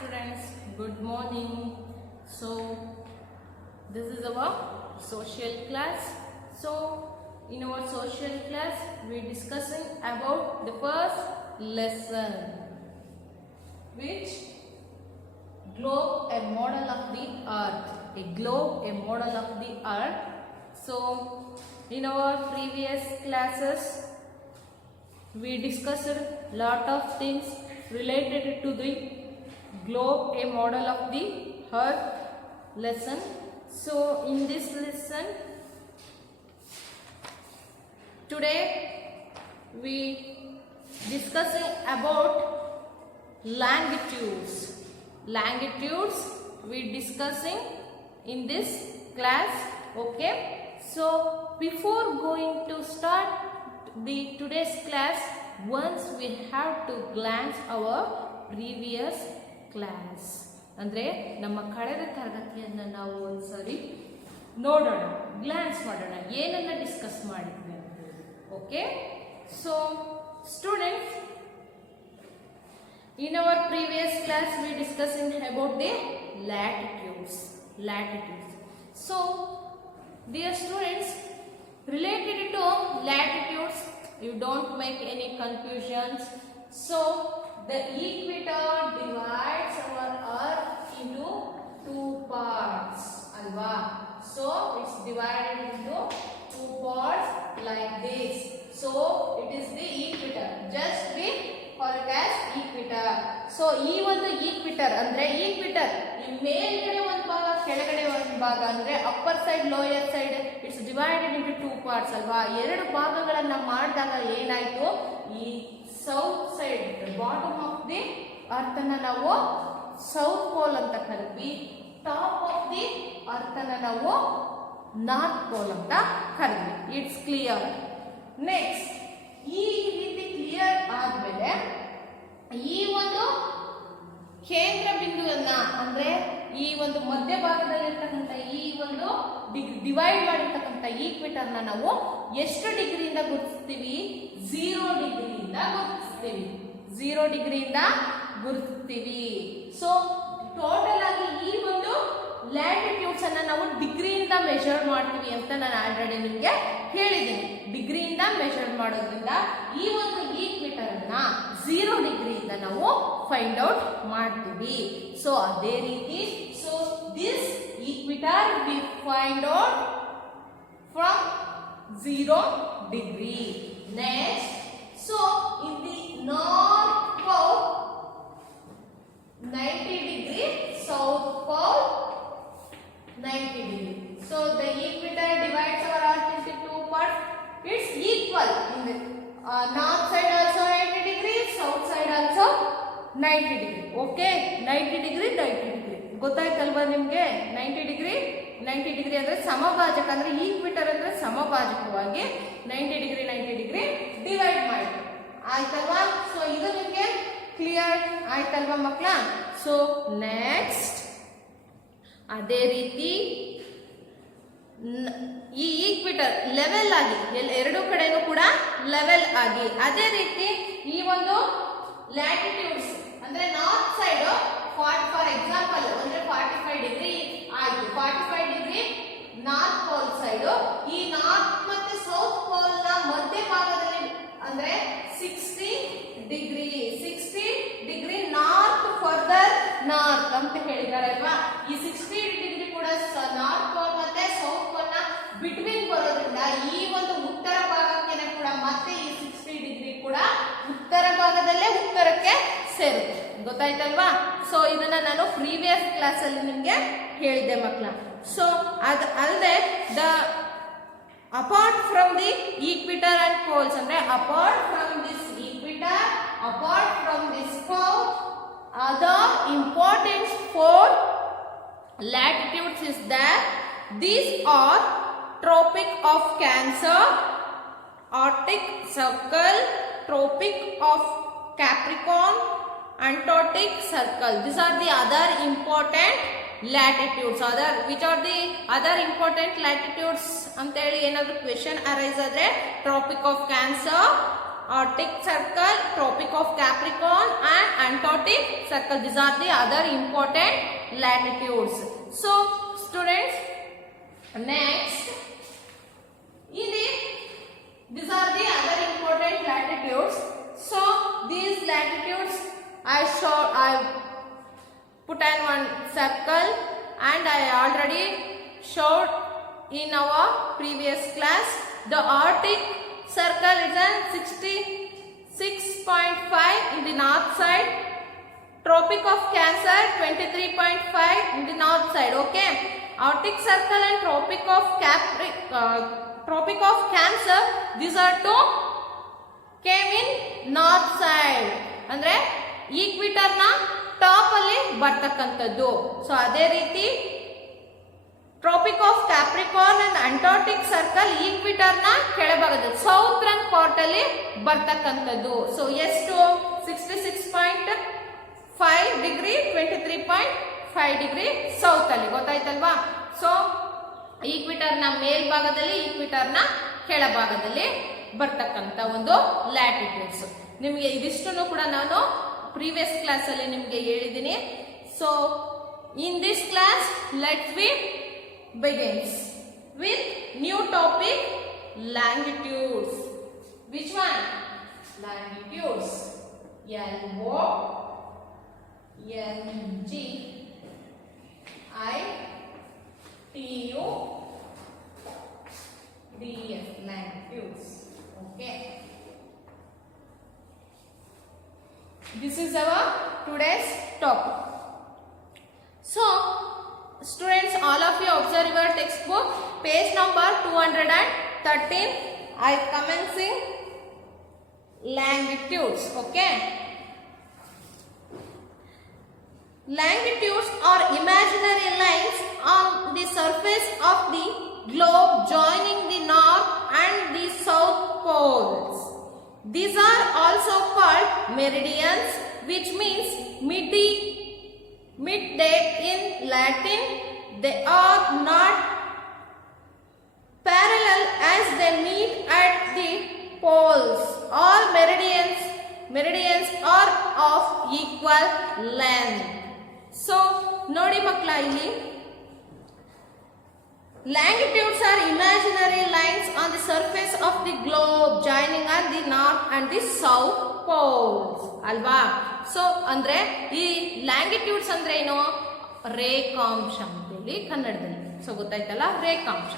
students, good morning. So this is our social class. So in our social class we are discussing about the first lesson, which globe, a model of the earth. A globe, a model of the earth. So in our previous classes we discussed lot of things related to the globe, a model of the earth lesson. So in this lesson today we discussing about longitudes. Longitudes we discussing in this class. Okay, so before going to start the today's class, once we have to glance our previous class. ಅಂದ್ರೆ ನಮ್ಮ ಕಳೆದ ತರಗತಿಯನ್ನು ನಾವು ಒಂದ್ಸರಿ ನೋಡೋಣ, glance ಮಾಡೋಣ, ಏನನ್ನ discuss ಮಾಡಿದ್ವಿ ಅಂತ ಹೇಳಿ. Okay, so students, in our previous class we discussing about the latitudes. So dear students, related to latitudes, you don't make any confusions. So the equator divides our earth into two parts, alva. So it's divided into two parts like this. So it is the equator. Just we call it as equator. So ಈ ಒಂದು ಈಕ್ವಿಟರ್ ಅಂದ್ರೆ ಈಕ್ವಿಟರ್ ಈ ಮೇಲ್ಗಡೆ ಒಂದು ಭಾಗ ಕೆಳಗಡೆ ಒಂದು ಭಾಗ ಅಂದ್ರೆ upper side lower side it's divided into two parts ಅಲ್ವಾ. ಎರಡು ಭಾಗಗಳನ್ನ ಮಾಡಿದಾಗ ಏನಾಯ್ತು, ಈ south side bottom of the earth ಅನ್ನ ನಾವು ಸೌತ್ ಪೋಲ್ ಅಂತ ಕರಿದ್ವಿ, ಟಾಪ್ ಆಫ್ ದಿ ಅರ್ತ್ ಅನ್ನ ನಾವು ನಾರ್ತ್ ಪೋಲ್ ಅಂತ ಕರಿದ್ವಿ. It's clear. ನೆಕ್ಸ್ಟ್, ಈ ರೀತಿ ಕ್ಲಿಯರ್ ಆದ್ಮೇಲೆ ಈ ಒಂದು ಕೇಂದ್ರ ಬಿಂದುವನ್ನ ಅಂದ್ರೆ ಈ ಒಂದು ಮಧ್ಯಭಾಗದಲ್ಲಿರ್ತಕ್ಕಂಥ ಈ ಒಂದು ಡಿವೈಡ್ ಮಾಡಿರ್ತಕ್ಕಂಥ ಈಕ್ವಿಟರ್ನ ನಾವು ಎಷ್ಟು ಡಿಗ್ರಿಯಿಂದ ಗುರುತಿಸ್ತೀವಿ? 0 ಡಿಗ್ರಿಯಿಂದ ಗುರುತಿಸ್ತೀವಿ. 0 ಡಿಗ್ರಿಯಿಂದ ಗುರುತಿಸ್ತೀವಿ. ಸೊ ಟೋಟಲ್ ಆಗಿ ಈ ಒಂದು ಲ್ಯಾಟಿಟ್ಯೂಡ್ಸ್ ಅನ್ನ ನಾವು ಡಿಗ್ರಿಯಿಂದ ಮೆಷರ್ ಮಾಡ್ತೀವಿ ಅಂತ ನಾನು ಆಲ್ರೆಡಿ ನಿಮಗೆ ಹೇಳಿದ್ದೀನಿ. ಡಿಗ್ರಿಯಿಂದ ಮೆಷರ್ ಮಾಡೋದ್ರಿಂದ ಈ ಒಂದು ಈಕ್ವಿಟರ್ ಅನ್ನ 0 ಡಿಗ್ರಿಯಿಂದ ನಾವು ಫೈಂಡ್ ಔಟ್ ಮಾಡ್ತೀವಿ. ಸೊ ಅದೇ ರೀತಿ, so this equator we find out from 0 degree. Next, so in the north pole 90 degree, south pole 90 degree. So the equator divides our earth into two parts. It's equal in the north side also 90 degree, south side also 90 degree. Okay, 90 degree 90 degree. ಗೊತ್ತಾಯ್ತಲ್ವಾ ನಿಮಗೆ? 90 degree 90 degree ಅಂದ್ರೆ ಸಮಭಾಜಕ, ಅಂದ್ರೆ ಈಕ್ವಿಟರ್ ಅಂದ್ರೆ ಸಮಭಾಜಕವಾಗಿ 90 degree 90 degree divide ಮಾಡಿ. ಆಯ್ತಲ್ವಾ? So ಇದು ನಿಮಗೆ clear ಆಯ್ತಲ್ವಾ ಮಕ್ಕಳ? ಸೊ ನೆಕ್ಸ್ಟ್, ಅದೇ ರೀತಿ ಈ ಈಕ್ವಿಟರ್ ಲೆವೆಲ್ ಆಗಿ ಎರಡು ಕಡೆನೂ ಕೂಡ ಲೆವೆಲ್ ಆಗಿ, ಅದೇ ರೀತಿ ಈ ಒಂದು ಲ್ಯಾಟಿಟ್ಯೂಡ್ಸ್ ಅಂದ್ರೆ ನಾರ್ತ್ ಸೈಡ್ ಫಾರ್ ಎಕ್ಸಾಂಪಲ್ ಅಂದ್ರೆ 45 ಡಿಗ್ರಿ ಆಯ್ತು, 45 ಡಿಗ್ರಿ ನಾರ್ತ್ ಪೋಲ್ ಸೈಡ್. ಈ ನಾರ್ತ್ ಮತ್ತೆ ಸೌತ್ ಪೋಲ್ ನ ಮಧ್ಯಭಾಗದಲ್ಲಿ ಅಂದ್ರೆ 60 ಡಿಗ್ರಿ ನಾರ್ತ್ ಫರ್ದರ್ ನಾರ್ತ್ ಅಂತ ಹೇಳಿದ್ದಾರೆ ಅಲ್ವಾ. ಈ 60 ಡಿಗ್ರಿ ಕೂಡ ನಾರ್ತ್ ಪೋಲ್ ಮತ್ತೆ ಸೌತ್ ಪೋಲ್ ನ ಬಿಟ್ವೀನ್ ಬರೋದ್ರಿಂದ ಈ ಒಂದು ಉತ್ತರ ಭಾಗಕ್ಕೆ ಕೂಡ ಮತ್ತೆ ಈ 60 ಡಿಗ್ರಿ ಕೂಡ ಉತ್ತರ ಭಾಗದಲ್ಲೇ ಉತ್ತರಕ್ಕೆ ಸೇರುತ್ತೆ. ಗೊತ್ತಾಯ್ತಲ್ವಾ? ಸೊ ಇದನ್ನ ನಾನು ಪ್ರೀವಿಯಸ್ ಕ್ಲಾಸ್ ಅಲ್ಲಿ ನಿಮ್ಗೆ ಹೇಳಿದ್ದೆ ಮಕ್ಕಳ. ಸೊ ಅದ ಅಲ್ಲದೆ the apart from the equator and poles, ಅಂದ್ರೆ apart from this equator, apart from this pole, other important 4 latitudes is that these are Tropic of Cancer, Arctic Circle, Tropic of Capricorn, Antarctic Circle. These are the other important latitudes. Which are the other important latitudes ಅಂತ ಹೇಳಿ ಏನಾದ್ರು question arise ಆದ್ರೆ tropic of cancer, Arctic Circle, Tropic of Capricorn and Antarctic Circle. These are the other important latitudes. So students, next these are the other important latitudes. So these latitudes I put in one circle and I already showed in our previous class. The Arctic Circle is at 66.5 in the north side. Tropic of Cancer 23.5 in the north side. Okay, Arctic Circle and Tropic of Cancer, these are two came in north side. ಅಂದ್ರೆ ಈಕ್ವಿಟರ್ ನ top ಅಲ್ಲಿ ಬರ್ತಕ್ಕಂಥದ್ದು. So ಅದೇ ರೀತಿ tropic of Capricorn and Antarctic circle equator ನ ಕೆಳಭಾಗದಲ್ಲಿ ಸೌತ್ರನ್ part ಅಲ್ಲಿ ಬರ್ತಕ್ಕಂಥದ್ದು. ಸೊ ಎಷ್ಟು 66.5 ಡಿಗ್ರಿ 23.5 ಡಿಗ್ರಿ ಸೌತ್ ಅಲ್ಲಿ, ಗೊತ್ತಾಯ್ತಲ್ವಾ? ಸೊ ಈಕ್ವಿಟರ್ ನ ಮೇಲ್ಭಾಗದಲ್ಲಿ, ಈಕ್ವಿಟರ್ ನ ಕೆಳಭಾಗದಲ್ಲಿ ಬರ್ತಕ್ಕಂಥ ಒಂದು ಲ್ಯಾಟಿಟ್ಯೂಡ್ಸ್. ನಿಮಗೆ ಇದಿಷ್ಟನ್ನು ಕೂಡ ನಾನು ಪ್ರೀವಿಯಸ್ ಕ್ಲಾಸ್ ಅಲ್ಲಿ ನಿಮಗೆ ಹೇಳಿದ್ದೀನಿ. So in this class let's V begins with new topic, longitudes. Which one? Longitudes. L-O N-G-I-T-U-D-S, longitudes. Okay. This is our today's topic. So students, all of you observe your textbook, page number 213. I commencing longitudes. Okay, longitudes are imaginary lines on the surface of the globe joining the north and the south poles. These are also called meridians, which means midday in Latin. They are not parallel as they meet at the poles. All meridians are of equal length. So ನೋಡಿ ಮಕ್ಕಳ, ಇಲ್ಲಿ longitudes are imaginary lines on the surface of the globe joining on the north and the south poles ಅಲ್ವಾ? So ಅಂದ್ರೆ ಈ ಲ್ಯಾಂಗಿಟ್ಯೂಡ್ಸ್ ಅಂದ್ರೆ ಏನು? ರೇಖಾಂಶ ಅಂತೇಳಿ ಕನ್ನಡದಲ್ಲಿ. ಸೊ ಗೊತ್ತಾಯ್ತಲ್ಲ, ರೇಖಾಂಶ.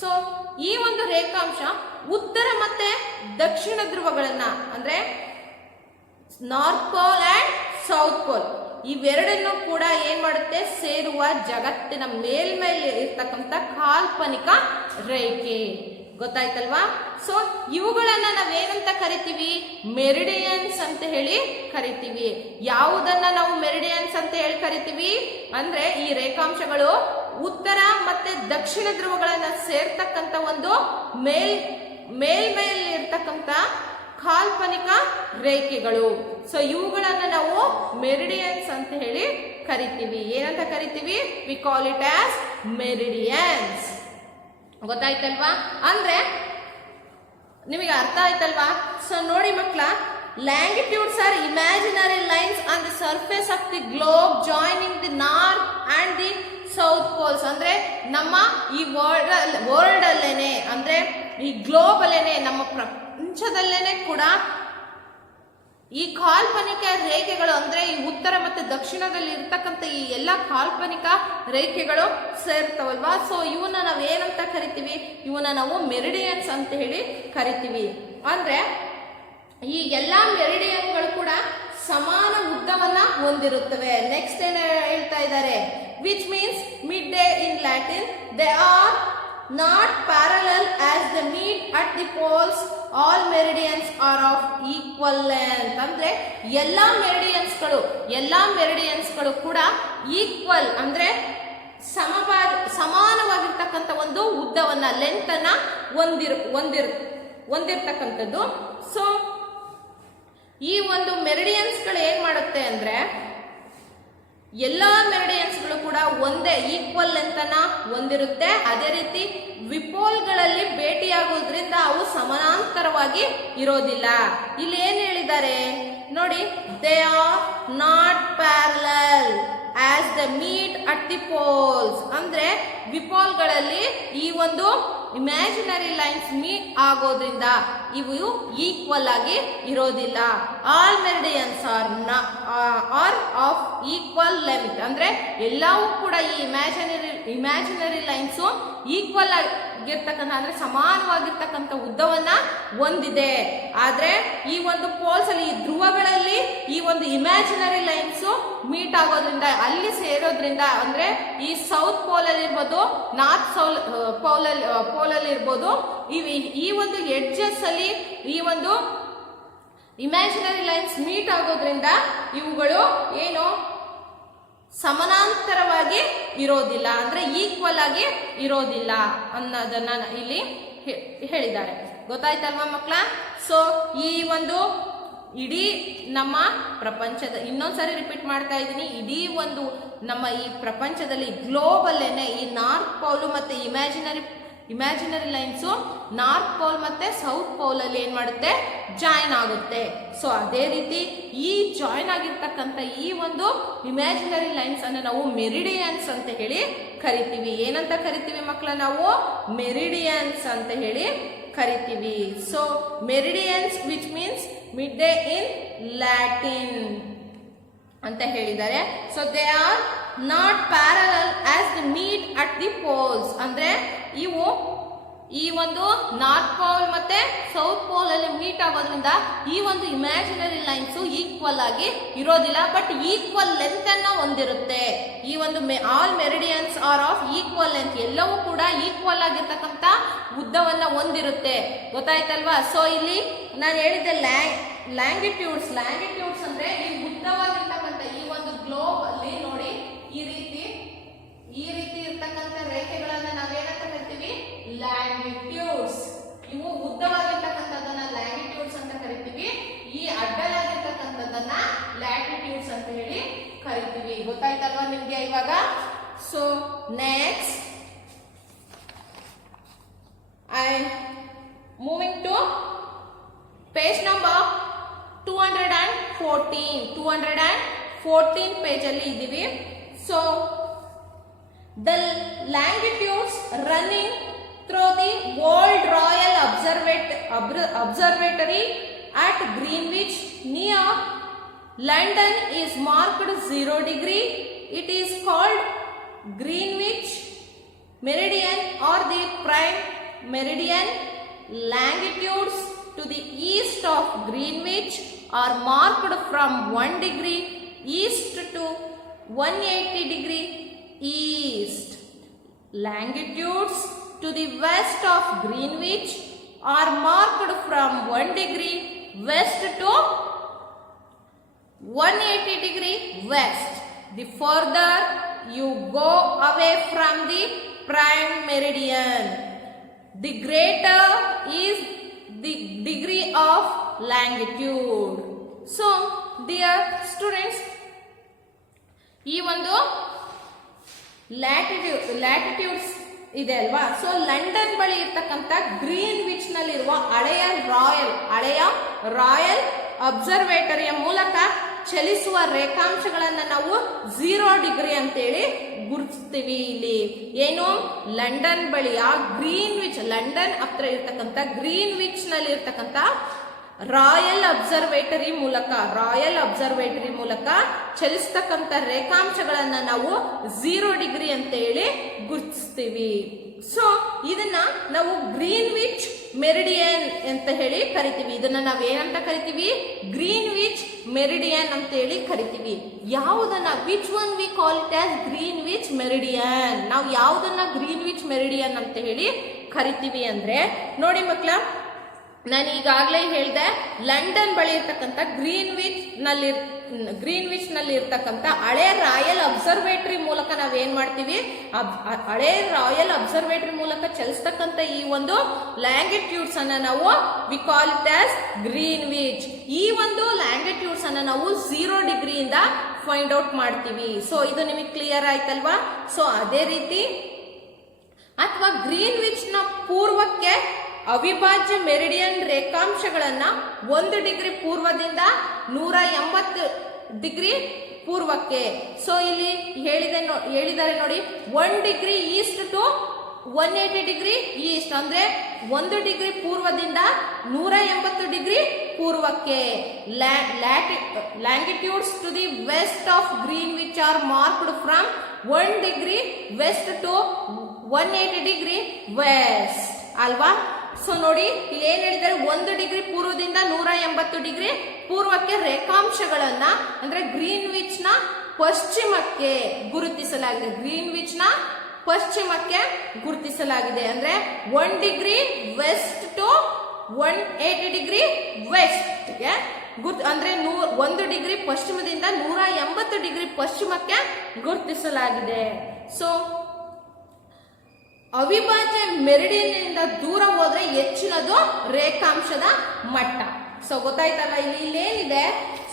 ಸೊ ಈ ಒಂದು ರೇಖಾಂಶ ಉತ್ತರ ಮತ್ತೆ ದಕ್ಷಿಣ ಧ್ರುವಗಳನ್ನ ಅಂದ್ರೆ north pole and south pole ಇವೆರಡನ್ನು ಕೂಡ ಏನ್ ಮಾಡುತ್ತೆ? ಸೇರುವ ಜಗತ್ತಿನ ಮೇಲ್ಮೇಲೆ ಇರ್ತಕ್ಕಂಥ ಕಾಲ್ಪನಿಕ ರೇಖೆ. ಗೊತ್ತಾಯ್ತಲ್ವಾ? ಸೊ ಇವುಗಳನ್ನ ನಾವೇನಂತ ಕರಿತೀವಿ? ಮೆರಿಡಿಯನ್ಸ್ ಅಂತ ಹೇಳಿ ಕರಿತೀವಿ. ಯಾವುದನ್ನ ನಾವು ಮೆರಿಡಿಯನ್ಸ್ ಅಂತ ಹೇಳಿ ಕರಿತೀವಿ ಅಂದ್ರೆ ಈ ರೇಖಾಂಶಗಳು ಉತ್ತರ ಮತ್ತೆ ದಕ್ಷಿಣ ಧ್ರುವಗಳನ್ನ ಸೇರ್ತಕ್ಕಂಥ ಒಂದು ಮೇಲ್ಮೇಲೆ ಇರ್ತಕ್ಕಂಥ ಕಾಲ್ಪನಿಕ ರೇಖೆಗಳು. ಸೊ ಇವುಗಳನ್ನ ನಾವು ಮೆರಿಡಿಯನ್ಸ್ ಅಂತ ಹೇಳಿ ಕರಿತೀವಿ. ಏನಂತ ಕರಿತೀವಿ? We call it as meridians. ಗೊತ್ತಾಯ್ತಲ್ವಾ? ಅಂದ್ರೆ ನಿಮಗೆ ಅರ್ಥ ಆಯ್ತಲ್ವಾ? ಸೊ ನೋಡಿ ಮಕ್ಕಳ, longitudes are imaginary lines on the surface of the globe joining the north and the south poles. ಅಂದ್ರೆ ನಮ್ಮ ಈ ವರ್ಲ್ಡ್ ಅಲ್ಲೇನೆ, ಅಂದ್ರೆ ಈ ಗ್ಲೋಬ್ ಅಲ್ಲೇನೆ, ನಮ್ಮ ಪ್ರಪಂಚದಲ್ಲೇನೆ ಕೂಡ ಈ ಕಾಲ್ಪನಿಕ ರೇಖೆಗಳು ಅಂದ್ರೆ ಈ ಉತ್ತರ ಮತ್ತೆ ದಕ್ಷಿಣದಲ್ಲಿ ಇರ್ತಕ್ಕಂಥ ಈ ಎಲ್ಲ ಕಾಲ್ಪನಿಕ ರೇಖೆಗಳು ಸೇರ್ತಾವಲ್ವಾ? ಸೊ ಇವನ್ನ ನಾವು ಏನಂತ ಕರಿತೀವಿ? ಇವನ್ನ ನಾವು ಮೆರಿಡಿಯನ್ಸ್ ಅಂತ ಹೇಳಿ ಕರಿತೀವಿ. ಅಂದ್ರೆ ಈ ಎಲ್ಲಾ ಮೆರಿಡಿಯನ್ಗಳು ಕೂಡ ಸಮಾನ ಉದ್ದವನ್ನ ಹೊಂದಿರುತ್ತವೆ. ನೆಕ್ಸ್ಟ್ ಏನ ಹೇಳ್ತಾ ಇದ್ದಾರೆ? Which means midday in Latin. They are not parallel as they meet at the poles. All meridians are of equal length. ಅಂದ್ರೆ ಎಲ್ಲಾ ಮೆರಿಡಿಯನ್ಸ್ಗಳು ಕೂಡ ಈಕ್ವಲ್ ಅಂದ್ರೆ ಸಮಾನವಾಗಿರ್ತಕ್ಕಂಥ ಒಂದು ಉದ್ದವನ್ನ, ಲೆಂತ್ ಅನ್ನ ಹೊಂದಿರ್ತಕ್ಕಂಥದ್ದು. ಸೊ ಈ ಒಂದು ಮೆರಿಡಿಯನ್ಸ್ಗಳು ಏನ್ ಮಾಡುತ್ತೆ ಅಂದ್ರೆ ಎಲ್ಲಾ ಮೆರಿಡಿಯನ್ಸ್ಗಳು ಕೂಡ ಒಂದೇ ಈಕ್ವಲ್ ಲೆಂತ್ ಅನ್ನ ಹೊಂದಿರುತ್ತೆ. ಅದೇ ರೀತಿ ವಿಪೋಲ್ಗಳಲ್ಲಿ ಭೇಟಿಯಾಗೋದ್ರಿಂದ ಅವು ಸಮಾನಾಂತರವಾಗಿ ಇರೋದಿಲ್ಲ. ಇಲ್ಲಿ ಏನ್ ಹೇಳಿದ್ದಾರೆ ನೋಡಿ, they are not parallel as they meet at the poles. ಅಂದ್ರೆ ವಿಪೋಲ್ಗಳಲ್ಲಿ ಈ ಒಂದು ಇಮ್ಯಾಜಿನರಿ ಲೈನ್ಸ್ ಮೀಟ್ ಆಗೋದ್ರಿಂದ ಇವು ಈಕ್ವಲ್ ಆಗಿ ಇರೋದಿಲ್ಲ. All meridians are of equal length. ಅಂದ್ರೆ ಎಲ್ಲವೂ ಕೂಡ ಈ ಇಮ್ಯಾಜಿನರಿ ಲೈನ್ಸ್ ಈಕ್ವಲ್ ಆಗಿರ್ತಕ್ಕಂಥ ಅಂದ್ರೆ ಸಮಾನವಾಗಿರ್ತಕ್ಕಂಥ ಉದ್ದವನ್ನ ಹೊಂದಿದೆ. ಆದ್ರೆ ಈ ಒಂದು ಪೋಲ್ಸ್ ಅಲ್ಲಿ, ಈ ಧ್ರುವಗಳಲ್ಲಿ ಈ ಒಂದು ಇಮ್ಯಾಜಿನರಿ ಲೈನ್ಸ್ ಮೀಟ್ ಆಗೋದ್ರಿಂದ, ಅಲ್ಲಿ ಸೇರೋದ್ರಿಂದ, ಅಂದ್ರೆ ಈ ಸೌತ್ ಪೋಲ್ ಅಲ್ಲಿ ಇರ್ಬೋದು, ನಾರ್ತ್ ಪೋಲ್ ಅಲ್ಲಿ ಇರ್ಬೋದು, ಈ ಒಂದು ಎಡ್ಜಸ್ ಅಲ್ಲಿ ಈ ಒಂದು ಇಮ್ಯಾಜಿನರಿ ಲೈನ್ಸ್ ಮೀಟ್ ಆಗೋದ್ರಿಂದ ಇವುಗಳು ಏನು ಸಮಾನಾಂತರವಾಗಿ ಇರೋದಿಲ್ಲ, ಅಂದ್ರೆ ಈಕ್ವಲ್ ಆಗಿ ಇರೋದಿಲ್ಲ ಅನ್ನೋದನ್ನ ಇಲ್ಲಿ ಹೇಳಿದ್ದಾರೆ. ಗೊತ್ತಾಯ್ತಲ್ವಾ ಮಕ್ಕಳ? ಸೊ ಈ ಒಂದು ಇಡೀ ನಮ್ಮ ಪ್ರಪಂಚದ, ಇನ್ನೊಂದ್ಸರಿ ರಿಪೀಟ್ ಮಾಡ್ತಾ ಇದ್ದೀನಿ, ಇಡೀ ಒಂದು ನಮ್ಮ ಈ ಪ್ರಪಂಚದಲ್ಲಿ ಗ್ಲೋಬಲ್ ಈ ನಾರ್ತ್ ಪೋಲ್ ಮತ್ತೆ ಇಮ್ಯಾಜಿನರಿ ಲೈನ್ಸ್ ನಾರ್ತ್ ಪೋಲ್ ಮತ್ತೆ ಸೌತ್ ಪೋಲ್ ಅಲ್ಲಿ ಏನ್ ಮಾಡುತ್ತೆ, ಜಾಯಿನ್ ಆಗುತ್ತೆ. ಸೊ ಅದೇ ರೀತಿ ಈ ಜಾಯಿನ್ ಆಗಿರ್ತಕ್ಕಂಥ ಈ ಒಂದು ಇಮ್ಯಾಜಿನರಿ ಲೈನ್ಸ್ ಅನ್ನು ನಾವು ಮೆರಿಡಿಯನ್ಸ್ ಅಂತ ಹೇಳಿ ಕರಿತೀವಿ. ಏನಂತ ಕರಿತೀವಿ ಮಕ್ಕಳ? ನಾವು ಮೆರಿಡಿಯನ್ಸ್ ಅಂತ ಹೇಳಿ ಕರಿತೀವಿ. So meridians which means midday in Latin ಅಂತ ಹೇಳಿದ್ದಾರೆ. So they are not parallel as they meet at the poles. ಅಂದ್ರೆ ಇವು ಈ ಒಂದು ನಾರ್ತ್ ಪೋಲ್ ಮತ್ತೆ ಸೌತ್ ಪೋಲ್ ಅಲ್ಲಿ ಮೀಟ್ ಆಗೋದ್ರಿಂದ ಈ ಒಂದು ಇಮ್ಯಾಜಿನರಿ ಲೈನ್ಸ್ ಈಕ್ವಲ್ ಆಗಿ ಇರೋದಿಲ್ಲ, ಬಟ್ ಈಕ್ವಲ್ ಲೆಂತ್ ಅನ್ನ ಹೊಂದಿರುತ್ತೆ. ಈ ಒಂದು all meridians are of equal length, ಎಲ್ಲವೂ ಕೂಡ ಈಕ್ವಲ್ ಆಗಿರ್ತಕ್ಕಂಥ ಉದ್ದವನ್ನ ಹೊಂದಿರುತ್ತೆ. ಗೊತ್ತಾಯ್ತಲ್ವಾ? ಸೊ ಇಲ್ಲಿ ನಾನು ಹೇಳಿದ್ದೆ ಲ್ಯಾಂಗಿಟ್ಯೂಡ್ಸ್ ಅಂದ್ರೆ ಈ ಉದ್ದವಾಗಿರ್ತಕ್ಕಂಥ ಈ ಒಂದು ಗ್ಲೋಬ್ ಅಲ್ಲಿ ನೋಡಿ, ಈ ರೀತಿ ಇರ್ತಕ್ಕಂಥ ರೇಖೆಗಳನ್ನ ನಾವೇನಂತ ಕರಿತೀವಿ? ಲ್ಯಾಂಗಿಟ್ಯೂಡ್ಸ್. ಇವು ಉದ್ದವಾಗಿರ್ತಕ್ಕಂಥದ್ದನ್ನ ಲ್ಯಾಂಗಿಟ್ಯೂಡ್ಸ್ ಅಂತ ಕರಿತೀವಿ. ಈ ಅಡ್ಡಲಾಗಿರ್ತಕ್ಕಂಥದ್ದನ್ನ ಲ್ಯಾಟಿಟ್ಯೂಡ್ಸ್ ಅಂತ ಹೇಳಿ ಕರಿತೀವಿ. ಗೊತ್ತಾಯ್ತಲ್ವಾ ನಿಮ್ಗೆ ಇವಾಗ? So next I moving to page number 214 page ಅಲ್ಲಿ ಇದ್ದೀವಿ. So the longitudes running through the World Royal Observatory at Greenwich near London is marked 0 degree. It is called Greenwich meridian or the prime meridian. Longitudes to the east of Greenwich are marked from 1 degree east to 180 degree east. Longitudes to the west of Greenwich are marked from 1 degree west to 180 degree west. The further you go away from the prime meridian, the greater is the degree of longitude. So dear students, ಈ ಒಂದು latitudes ಇದೆ ಅಲ್ವಾ? So London ಬಳಿ ಇರ್ತಕ್ಕಂಥ Greenwich ನಲ್ಲಿರುವ ಹಳೆಯ royal ಅಬ್ಸರ್ವೇಟರಿಯ ಮೂಲಕ ಚಲಿಸುವ ರೇಖಾಂಶಗಳನ್ನ ನಾವು 0 ಡಿಗ್ರಿ ಅಂತೇಳಿ ಗುರುತಿಸ್ತೀವಿ. ಇಲ್ಲಿ ಏನು, ಲಂಡನ್ ಬಳಿಯ ಗ್ರೀನ್ವಿಚ್, ಲಂಡನ್ ಹತ್ರ ಇರ್ತಕ್ಕಂಥ ಗ್ರೀನ್ವಿಚ್ ನಲ್ಲಿ ಇರ್ತಕ್ಕಂಥ ರಾಯಲ್ ಅಬ್ಸರ್ವೇಟರಿ ಮೂಲಕ ಚಲಿಸ್ತಕ್ಕಂಥ ರೇಖಾಂಶಗಳನ್ನ ನಾವು 0 ಡಿಗ್ರಿ ಅಂತ ಹೇಳಿ ಗುರುತಿಸ್ತೀವಿ. ಸೊ ಇದನ್ನ ನಾವು ಗ್ರೀನ್ವಿಚ್ ಮೆರಿಡಿಯನ್ ಅಂತ ಹೇಳಿ ಕರಿತೀವಿ. ಇದನ್ನ ನಾವ್ ಏನಂತ ಕರಿತೀವಿ? ಗ್ರೀನ್ವಿಚ್ ಮೆರಿಡಿಯನ್ ಅಂತ ಹೇಳಿ ಕರಿತೀವಿ. ಯಾವುದನ್ನ, which one V call it as Greenwich meridian. ನಾವು ಯಾವುದನ್ನ ಗ್ರೀನ್ವಿಚ್ ಮೆರಿಡಿಯನ್ ಅಂತ ಹೇಳಿ ಕರಿತೀವಿ ಅಂದ್ರೆ, ನೋಡಿ ಮಕ್ಕಳ, ನಾನು ಈಗಾಗಲೇ ಹೇಳಿದೆ, ಲಂಡನ್ ಬಳಿ ಇರ್ತಕ್ಕಂಥ ಗ್ರೀನ್ವಿಚ್ ನಲ್ಲಿ ಇರ್ತಕ್ಕಂಥ ಹಳೆ ರಾಯಲ್ ಅಬ್ಸರ್ವೇಟರಿ ಮೂಲಕ ನಾವೇನ್ ಮಾಡ್ತೀವಿ? ಹಳೆ ರಾಯಲ್ ಅಬ್ಸರ್ವೇಟರಿ ಮೂಲಕ ಚಲಿಸ್ತಕ್ಕಂಥ ಈ ಒಂದು ಲ್ಯಾಂಗಿಟ್ಯೂಡ್ಸ್ ಅನ್ನ ನಾವು V call it as Greenwich. ಈ ಒಂದು ಲ್ಯಾಂಗಿಟ್ಯೂಡ್ಸ್ ಅನ್ನ ನಾವು 0 ಡಿಗ್ರಿಯಿಂದ ಫೈಂಡ್ ಔಟ್ ಮಾಡ್ತೀವಿ. ಸೊ ಇದು ನಿಮಗೆ ಕ್ಲಿಯರ್ ಆಯ್ತಲ್ವಾ? ಸೊ ಅದೇ ರೀತಿ ಅಥವಾ ಗ್ರೀನ್ವಿಚ್ ನ ಪೂರ್ವಕ್ಕೆ ಅವಿಭಾಜ್ಯ ಮೆರಿಡಿಯನ್ ರೇಖಾಂಶಗಳನ್ನ 1 ಡಿಗ್ರಿ ಪೂರ್ವದಿಂದ 180 ಡಿಗ್ರಿ ಪೂರ್ವಕ್ಕೆ. ಸೊ ಇಲ್ಲಿ ಹೇಳಿದ್ದಾರೆ ನೋಡಿ, 1 degree east to 180 degree east ಅಂದ್ರೆ 1 ಡಿಗ್ರಿ ಪೂರ್ವದಿಂದ 180 ಡಿಗ್ರಿ ಪೂರ್ವಕ್ಕೆ. Longitudes to the west of Greenwich are marked from 1 degree west to 180 degree west ಅಲ್ವಾ? ಸೊ ನೋಡಿ ಇಲ್ಲಿ ಏನ್ ಹೇಳಿದ್ದಾರೆ, 1 ಡಿಗ್ರಿ ಪೂರ್ವದಿಂದ 180 ಡಿಗ್ರಿ ಪೂರ್ವಕ್ಕೆ ರೇಖಾಂಶಗಳನ್ನ ಅಂದ್ರೆ ಗ್ರೀನ್ವಿಚ್ ನ ಪಶ್ಚಿಮಕ್ಕೆ ಗುರುತಿಸಲಾಗಿದೆ. ಗ್ರೀನ್ವಿಚ್ ನ ಪಶ್ಚಿಮಕ್ಕೆ ಗುರುತಿಸಲಾಗಿದೆ ಅಂದ್ರೆ 1 degree west to 180 degree west ಅಂದ್ರೆ 1 ಡಿಗ್ರಿ ಪಶ್ಚಿಮದಿಂದ 180 ಡಿಗ್ರಿ ಪಶ್ಚಿಮಕ್ಕೆ ಗುರುತಿಸಲಾಗಿದೆ. ಸೊ ಅವಿಭಾಜ್ಯ ಮೆರಿಡಿಯನ್ ದೂರ ಹೋದ್ರೆ ಹೆಚ್ಚಿನದು ರೇಖಾಂಶದ ಮಟ್ಟ. ಸೊ ಗೊತ್ತಾಯ್ತಲ್ಲ, ಇಲ್ಲಿ ಏನಿದೆ?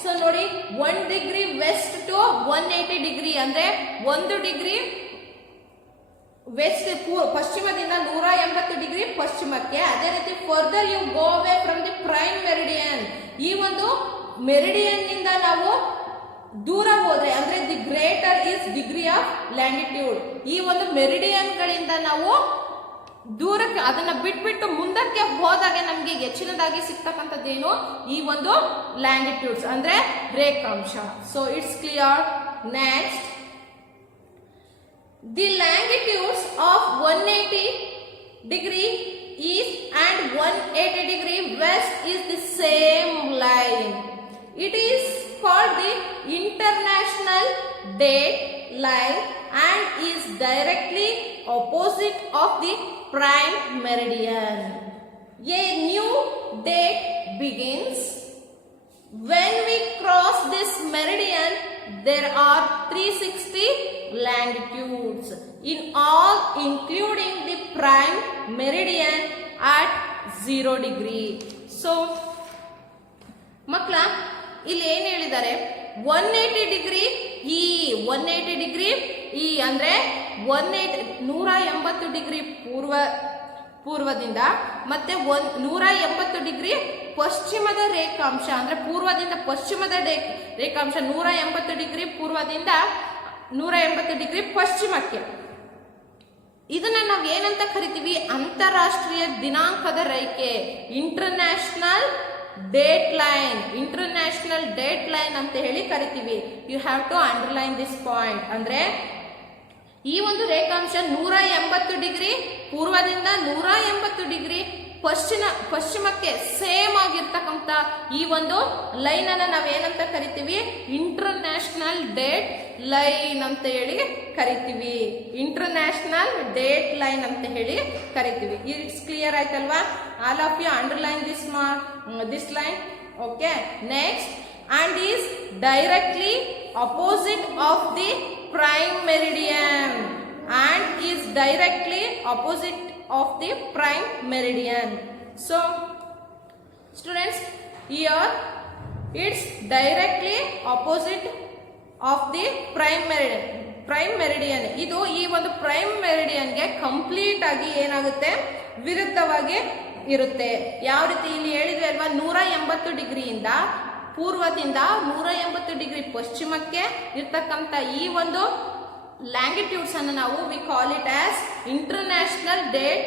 ಸೊ ನೋಡಿ 1 ಡಿಗ್ರಿ ವೆಸ್ಟ್ ಟು 180 ಡಿಗ್ರಿ ಅಂದ್ರೆ 1 ಡಿಗ್ರಿ ವೆಸ್ಟ್ ಪಶ್ಚಿಮದಿಂದ 180 ಡಿಗ್ರಿ ಪಶ್ಚಿಮಕ್ಕೆ. ಅದೇ ರೀತಿ further you go away from the prime meridian, ಈ ಒಂದು ಮೆರಿಡಿಯನ್ ನಿಂದ ನಾವು ದೂರ ಹೋದ್ರೆ ಅಂದ್ರೆ the greater is degree of longitude. ಈ ಒಂದು ಮೆರಿಡಿಯನ್ ಗಳಿಂದ ನಾವು ದೂರಕ್ಕೆ ಅದನ್ನ ಬಿಟ್ಬಿಟ್ಟು ಮುಂದಕ್ಕೆ ಹೋದಾಗ ನಮ್ಗೆ ಹೆಚ್ಚಿನದಾಗಿ ಸಿಗ್ತಕ್ಕಂಥದ್ದೇನು? ಈ ಒಂದು ಲ್ಯಾಂಗಿಟ್ಯೂಡ್ಸ್ ಅಂದ್ರೆ ರೇಖಾಂಶ. So it's clear. Next, the longitudes of 180 degree east and 180 degree west is the same line. It is called the international date line and is directly opposite of the prime meridian. A new date begins when we cross this meridian. There are 360 longitudes in all, including the prime meridian at 0 degree. So ಮಕ್ಕಳ ಇಲ್ಲಿ ಏನು ಹೇಳಿದ್ದಾರೆ? 180 degree ಈ 180 degree ಈ ಅಂದ್ರೆ 180 degree ಪೂರ್ವದಿಂದ ಮತ್ತೆ 180 degree ಪಶ್ಚಿಮದ ರೇಖಾಂಶ ಅಂದ್ರೆ ಪೂರ್ವದಿಂದ ಪಶ್ಚಿಮದ ರೇಖಾಂಶ 180 ಡಿಗ್ರಿ ಪೂರ್ವದಿಂದ 180 ಡಿಗ್ರಿ ಪಶ್ಚಿಮಕ್ಕೆ. ಇದನ್ನ ನಾವು ಏನಂತ ಕರಿತೀವಿ? ಅಂತಾರಾಷ್ಟ್ರೀಯ ದಿನಾಂಕದ ರೇಖೆ, international date line. International date line ಅಂತ ಹೇಳಿ ಕರಿತೀವಿ. You have to underline this point. ಅಂದ್ರೆ ಈ ಒಂದು ರೇಖಾಂಶ 180 ಡಿಗ್ರಿ ಪೂರ್ವದಿಂದ 180 ಡಿಗ್ರಿ ಪಶ್ಚಿಮಕ್ಕೆ ಸೇಮ್ ಆಗಿರ್ತಕ್ಕಂಥ ಈ ಒಂದು ಲೈನ್ ಅನ್ನ ನಾವೇನಂತ ಕರಿತೀವಿ? ಇಂಟರ್ನ್ಯಾಷನಲ್ ಡೇಟ್ ಲೈನ್ ಅಂತ ಹೇಳಿ ಕರಿತೀವಿ. ಇಂಟರ್ನ್ಯಾಷನಲ್ ಡೇಟ್ ಲೈನ್ ಅಂತ ಹೇಳಿ ಕರಿತೀವಿ. ಇಟ್ಸ್ ಕ್ಲಿಯರ್ ಆಯ್ತಲ್ವಾ? All of you underline this line. Okay, next, and is directly opposite of the prime meridian and is directly opposite of the prime meridian. So students, here it's directly opposite of the prime meridian. ಇದು ಈ ಒಂದು prime ಮೆರಿಡಿಯನ್ಗೆ complete ಆಗಿ ಏನಾಗುತ್ತೆ? ವಿರುದ್ಧವಾಗಿ ಇರುತ್ತೆ. ಯಾವ ರೀತಿ ಇಲ್ಲಿ ಹೇಳಿದ್ವಿ ಅಲ್ವಾ? 180 ಡಿಗ್ರಿಯಿಂದ ಪೂರ್ವದಿಂದ 180 ಡಿಗ್ರಿ ಪಶ್ಚಿಮಕ್ಕೆ ಇರ್ತಕ್ಕಂಥ ಈ ಒಂದು ಲ್ಯಾಂಗಿಟ್ಯೂಡ್ಸ್ ಅನ್ನು ನಾವು V call it as international date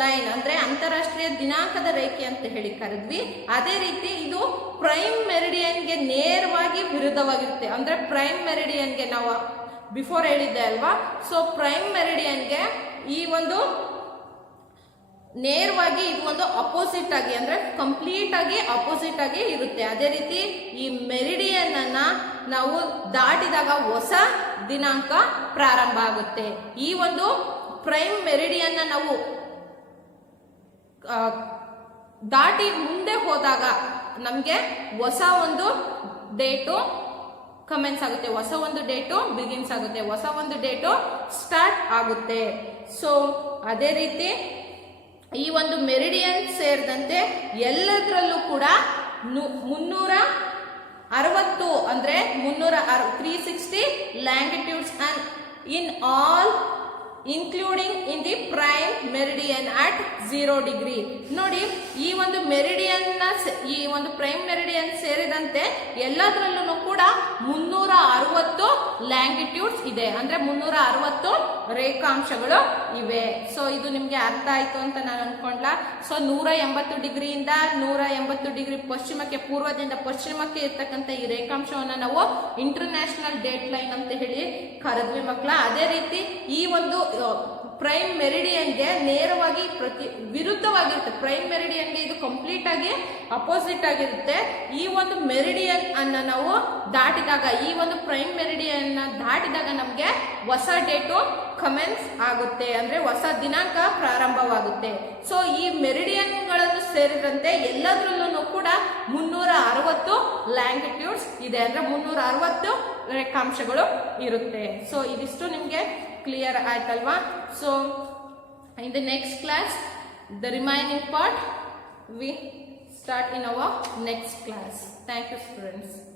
line ಅಂದ್ರೆ ಅಂತಾರಾಷ್ಟ್ರೀಯ ದಿನಾಂಕದ ರೇಖೆ ಅಂತ ಹೇಳಿ ಕರೆದ್ವಿ. ಅದೇ ರೀತಿ ಇದು ಪ್ರೈಮ್ ಮೆರಿಡಿಯನ್ಗೆ ನೇರವಾಗಿ ವಿರುದ್ಧವಾಗಿರುತ್ತೆ. ಅಂದ್ರೆ ಪ್ರೈಮ್ ಮೆರಿಡಿಯನ್ಗೆ ನಾವು ಬಿಫೋರ್ ಹೇಳಿದ್ದೆ ಅಲ್ವಾ? ಸೊ ಪ್ರೈಮ್ ಮೆರಿಡಿಯನ್ಗೆ ಈ ಒಂದು ನೇರವಾಗಿ ಇದು ಒಂದು ಅಪೋಸಿಟ್ ಆಗಿ ಅಂದ್ರೆ ಕಂಪ್ಲೀಟ್ ಆಗಿ ಅಪೋಸಿಟ್ ಆಗಿ ಇರುತ್ತೆ. ಅದೇ ರೀತಿ ಈ ಮೆರಿಡಿಯನ್ ಅನ್ನ ನಾವು ದಾಟಿದಾಗ ಹೊಸ ದಿನಾಂಕ ಪ್ರಾರಂಭ ಆಗುತ್ತೆ. ಈ ಒಂದು ಪ್ರೈಮ್ ಮೆರಿಡಿಯನ್ ನಾವು ದಾಟಿ ಮುಂದೆ ಹೋದಾಗ ನಮಗೆ ಹೊಸ ಒಂದು ಡೇಟು ಕಮೆನ್ಸ್ ಆಗುತ್ತೆ, ಹೊಸ ಒಂದು ಡೇಟು ಬಿಗಿನ್ಸ್ ಆಗುತ್ತೆ, ಹೊಸ ಒಂದು ಡೇಟು ಸ್ಟಾರ್ಟ್ ಆಗುತ್ತೆ. ಸೊ ಅದೇ ರೀತಿ ಈ ಒಂದು ಮೆರಿಡಿಯನ್ ಸೇರಿದಂತೆ ಎಲ್ಲದರಲ್ಲೂ ಕೂಡ 60 ಅಂದ್ರೆ 360 longitudes and in all including in the prime meridian at 0 degree. ನೋಡಿ, ಈ ಒಂದು ಮೆರಿಡಿಯನ್ ಈ ಒಂದು ಪ್ರೈಮ್ ಮೆರಿಡಿಯನ್ ಸೇರಿದಂತೆ ಎಲ್ಲದರಲ್ಲೂ ಕೂಡ 360 ಲ್ಯಾಂಗಿಟ್ಯೂಡ್ಸ್ ಇದೆ, ಅಂದ್ರೆ 360 ರೇಖಾಂಶಗಳು ಇವೆ. ಸೊ ಇದು ನಿಮ್ಗೆ ಅರ್ಥ ಆಯ್ತು ಅಂತ ನಾನು ಅನ್ಕೊಂಡ್ಲ. ಸೊ 180 ಡಿಗ್ರಿಯಿಂದ 180 ಡಿಗ್ರಿ ಪಶ್ಚಿಮಕ್ಕೆ, ಪೂರ್ವದಿಂದ ಪಶ್ಚಿಮಕ್ಕೆ ಇರ್ತಕ್ಕಂಥ ಈ ರೇಖಾಂಶವನ್ನ ನಾವು ಇಂಟರ್ನ್ಯಾಷನಲ್ ಡೇಟ್ ಲೈನ್ ಅಂತ ಹೇಳಿ ಕರೆದ್ವಿ ಮಕ್ಕಳ. ಅದೇ ರೀತಿ ಈ ಒಂದು ಪ್ರೈಮ್ ಮೆರಿಡಿಯನ್ಗೆ ನೇರವಾಗಿ ವಿರುದ್ಧವಾಗಿರುತ್ತೆ. ಪ್ರೈಮ್ ಮೆರಿಡಿಯನ್ಗೆ ಇದು ಕಂಪ್ಲೀಟ್ ಆಗಿ ಅಪೋಸಿಟ್ ಆಗಿರುತ್ತೆ. ಈ ಒಂದು ಮೆರಿಡಿಯನ್ ಅನ್ನ ನಾವು ದಾಟಿದಾಗ, ಈ ಒಂದು ಪ್ರೈಮ್ ಮೆರಿಡಿಯನ್ ದಾಟಿದಾಗ ನಮ್ಗೆ ಹೊಸ ಡೇಟು ಕಮೆನ್ಸ್ ಆಗುತ್ತೆ, ಅಂದ್ರೆ ಹೊಸ ದಿನಾಂಕ ಪ್ರಾರಂಭವಾಗುತ್ತೆ. ಸೊ ಈ ಮೆರಿಡಿಯನ್ಗಳನ್ನು ಸೇರಿದಂತೆ ಎಲ್ಲದರಲ್ಲೂ ಕೂಡ 360 ಲ್ಯಾಂಗಿಟ್ಯೂಡ್ಸ್ ಇದೆ, ಅಂದ್ರೆ 360 ರೇಖಾಂಶಗಳು ಇರುತ್ತೆ. ಸೊ ಇದಿಷ್ಟು ನಿಮ್ಗೆ ಕ್ಲಿಯರ್ ಆಯ್ತಲ್ವಾ? So in the next class the remaining part we start in our next class. Thank you students.